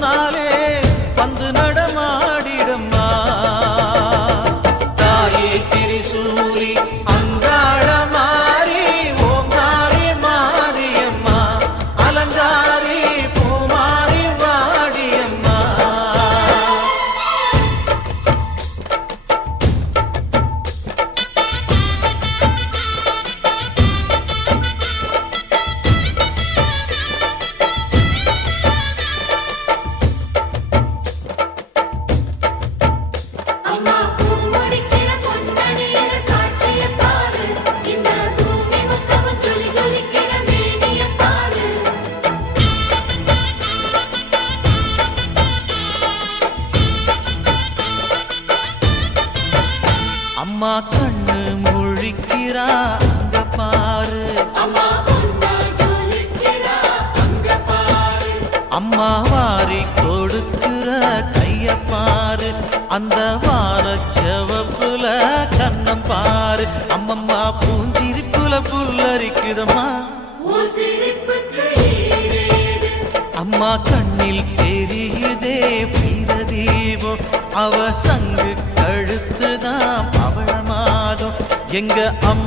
முன்னாலே வந்து நடமாடிடம்மா தாயே திரிசூலி அங்காள மாறி ஓங்காரி மாரியம்மா அலங்காரி பூமாரி வாடியம்மா அம்மா கண்ணு முழிக்கிறா அங்க பாரு அம்மா வாரி கொடுக்கிற கைய பாரு அந்த வாரச்சவப்புல கண்ணம் பாரு அம்மம்மா பூஞ்சிரிப்புல புல்லரிக்குதம்மா அம்மா கண்ணில் தெரியுதே பிரதீபம் அவ சங்கு கழுத்துதான் அவளமாதும் எங்க அம்மா